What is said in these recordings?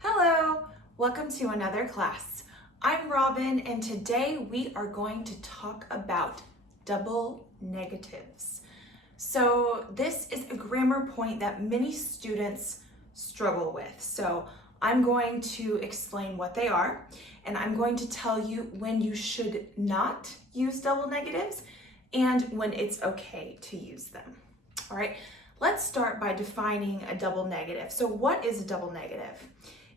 Hello, welcome to another class. I'm Robin and today we are going to talk about double negatives. So this is a grammar point that many students struggle with. So I'm going to explain what they are and I'm going to tell you when you should not use double negatives and when it's okay to use them. All right, let's start by defining a double negative. So what is a double negative?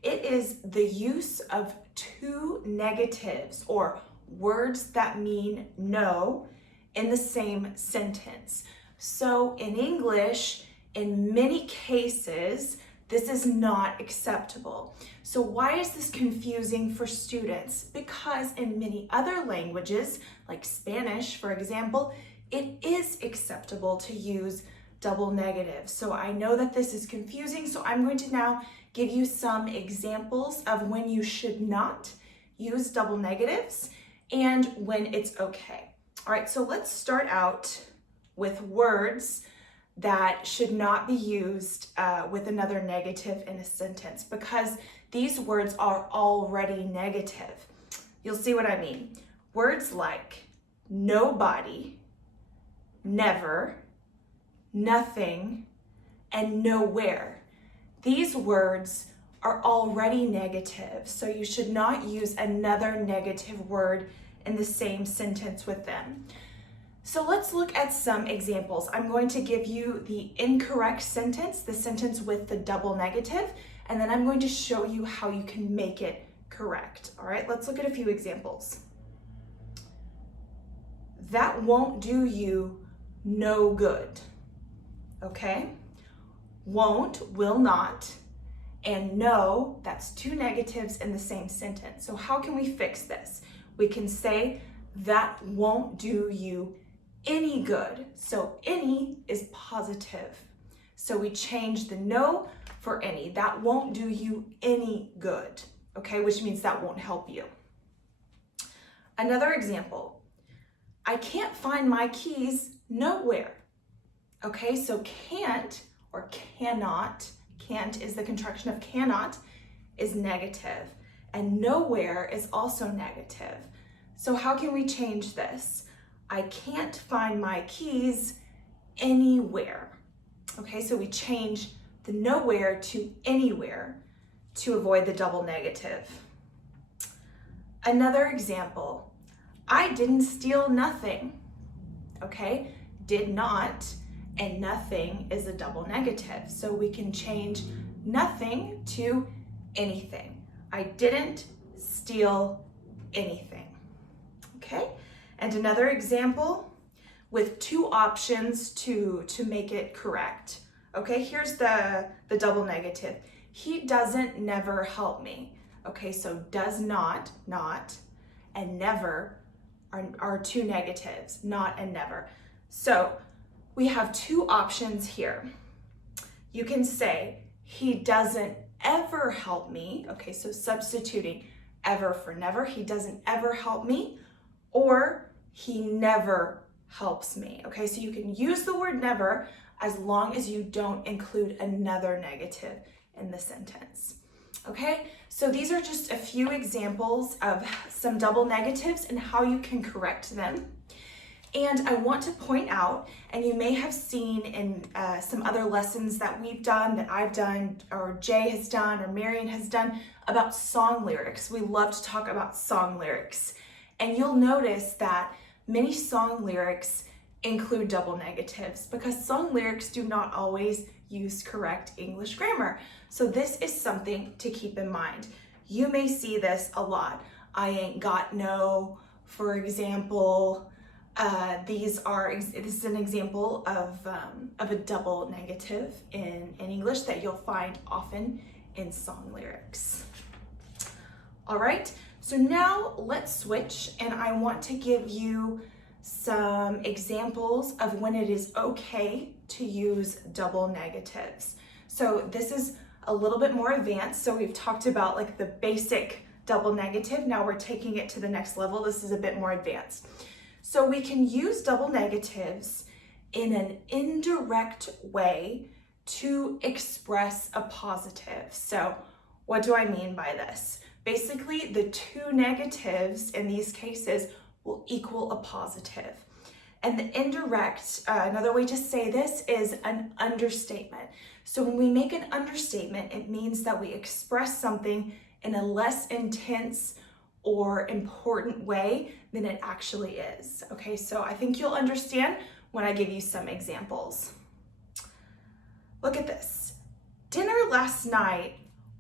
It is the use of two negatives or words that mean no in the same sentence. So in English, in many cases, this is not acceptable. So why is this confusing for students? Because in many other languages, like Spanish, for example, it is acceptable to use double negatives. So I know that this is confusing, so I'm going to now give you some examples of when you should not use double negatives and when it's okay. All right, so let's start out with words that should not be used with another negative in a sentence because these words are already negative. You'll see what I mean. Words like nobody, never, nothing, and nowhere. These words are already negative, so you should not use another negative word in the same sentence with them. So let's look at some examples. I'm going to give you the incorrect sentence, the sentence with the double negative, and then I'm going to show you how you can make it correct. All right, let's look at a few examples. That won't do you no good. Okay? Won't, will not, and no, that's two negatives in the same sentence. So how can we fix this? We can say that won't do you any good. So any is positive. So we change the no for any. That won't do you any good, okay? Which means that won't help you. Another example, I can't find my keys nowhere. Okay, so can't or cannot, can't is the contraction of cannot, is negative, and nowhere is also negative. So how can we change this? I can't find my keys anywhere. Okay, so we change the nowhere to anywhere to avoid the double negative. Another example, I didn't steal nothing. Okay, did not and nothing is a double negative. So we can change nothing to anything. I didn't steal anything. Okay, and another example with two options to make it correct. Okay, here's the double negative. He doesn't never help me. Okay, so does not, and never are two negatives, not and never. So we have two options here. You can say, he doesn't ever help me. Okay, so substituting ever for never. He doesn't ever help me, or he never helps me. Okay, so you can use the word never as long as you don't include another negative in the sentence. Okay, so these are just a few examples of some double negatives and how you can correct them. And I want to point out, and you may have seen in some other lessons that we've done, that I've done, or Jay has done, or Marion has done, about song lyrics. We love to talk about song lyrics. And you'll notice that many song lyrics include double negatives because song lyrics do not always use correct English grammar. So this is something to keep in mind. You may see this a lot. I ain't got no, for example. This is an example of a double negative in English that you'll find often in song lyrics. All right, so now let's switch and I want to give you some examples of when it is okay to use double negatives. So this is a little bit more advanced. So we've talked about like the basic double negative. Now we're taking it to the next level. This is a bit more advanced. So we can use double negatives in an indirect way to express a positive. So What do I mean by this? Basically, the two negatives in these cases will equal a positive. And the indirect, another way to say this is an understatement. So when we make an understatement, it means that we express something in a less intense or important way than it actually is. Okay, so I think you'll understand when I give you some examples. Look at this. Dinner last night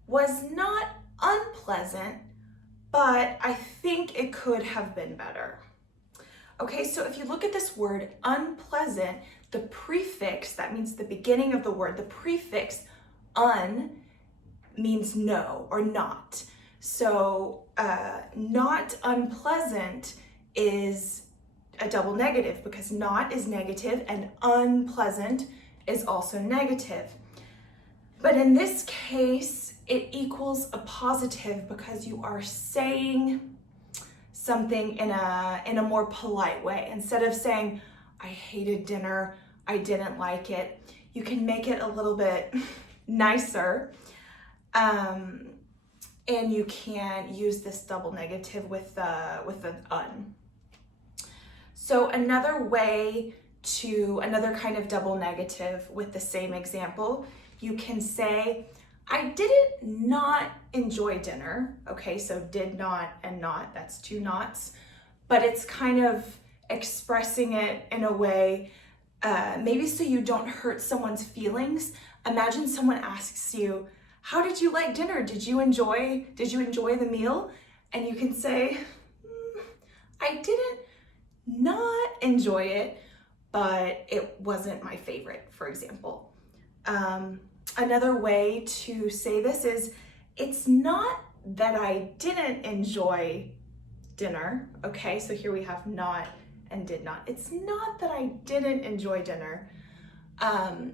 was not unpleasant, but I think it could have been better. Okay, so if you look at this word unpleasant, the prefix, that means the beginning of the word, the prefix un means no or not. So not unpleasant is a double negative because not is negative and unpleasant is also negative. But in this case, it equals a positive because you are saying something in a more polite way. Instead of saying, I hated dinner, I didn't like it, you can make it a little bit nicer. And you can use this double negative with an un. So another kind of double negative with the same example, you can say, I didn't not enjoy dinner. Okay, so did not and not, that's two nots, but it's kind of expressing it in a way, maybe so you don't hurt someone's feelings. Imagine someone asks you, how did you like dinner? Did you enjoy the meal? And you can say, I didn't not enjoy it, but it wasn't my favorite, for example. Another way to say this is, it's not that I didn't enjoy dinner. Okay, so here we have not and did not. It's not that I didn't enjoy dinner.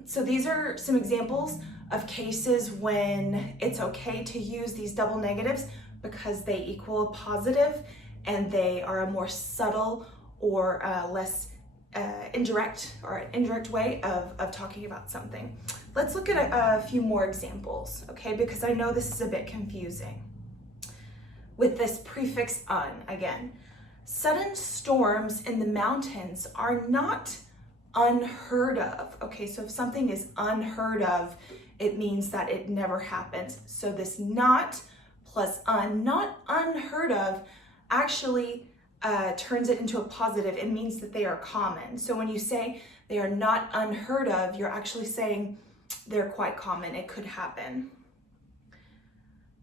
So these are some examples of cases when it's okay to use these double negatives because they equal a positive and they are a more subtle or less indirect way of talking about something. Let's look at a few more examples, okay? Because I know this is a bit confusing. With this prefix un again. Sudden storms in the mountains are not unheard of. Okay, so if something is unheard of, it means that it never happens. So this not plus un, not unheard of, actually turns it into a positive. It means that they are common. So when you say they are not unheard of, you're actually saying they're quite common. It could happen.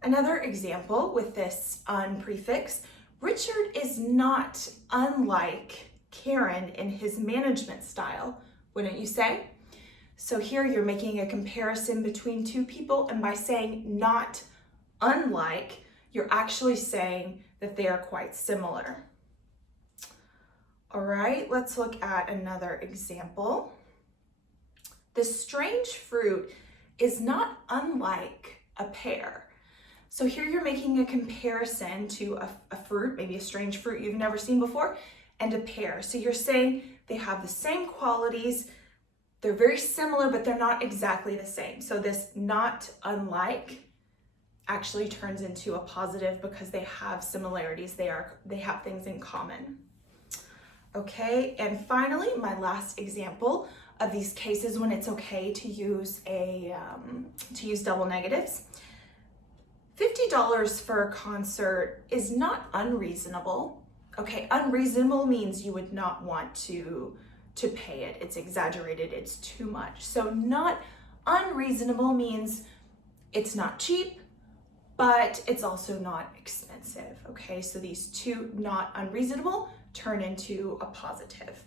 Another example with this un prefix, Richard is not unlike Karen in his management style, wouldn't you say? So here you're making a comparison between two people, and by saying not unlike, you're actually saying that they are quite similar. All right, let's look at another example. The strange fruit is not unlike a pear. So here you're making a comparison to a fruit, maybe a strange fruit you've never seen before, and a pear. So you're saying they have the same qualities, they're very similar, but they're not exactly the same. So this not unlike actually turns into a positive because they have similarities, they have things in common. Okay, and finally, my last example of these cases when it's okay to use double negatives. $50 for a concert is not unreasonable. Okay, unreasonable means you would not want to pay it. It's exaggerated, it's too much. So not unreasonable means it's not cheap, but it's also not expensive. Okay, so these two not unreasonable turn into a positive.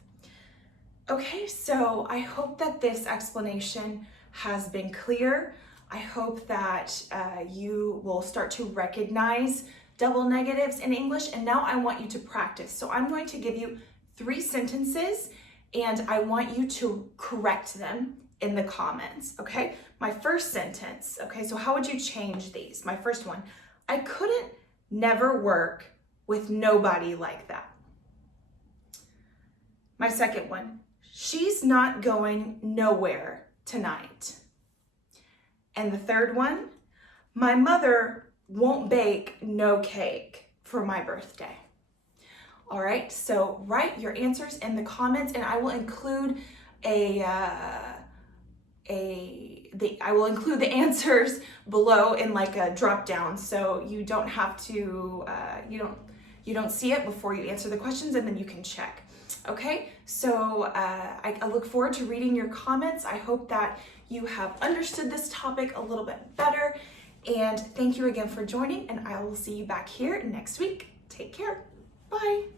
Okay, so I hope that this explanation has been clear. I hope that you will start to recognize double negatives in English, and now I want you to practice. So I'm going to give you 3 sentences, and I want you to correct them in the comments, okay? My first sentence, okay, so how would you change these? My first one, I couldn't never work with nobody like that. My second one, she's not going nowhere tonight. And the third one, My mother won't bake no cake for my birthday. All right, so write your answers in the comments, and I will include I will include the answers below in like a drop down, so you don't have to you don't see it before you answer the questions, and then you can check. Okay, so I look forward to reading your comments. I hope that you have understood this topic a little bit better, and thank you again for joining, and I will see you back here next week. Take care. Bye.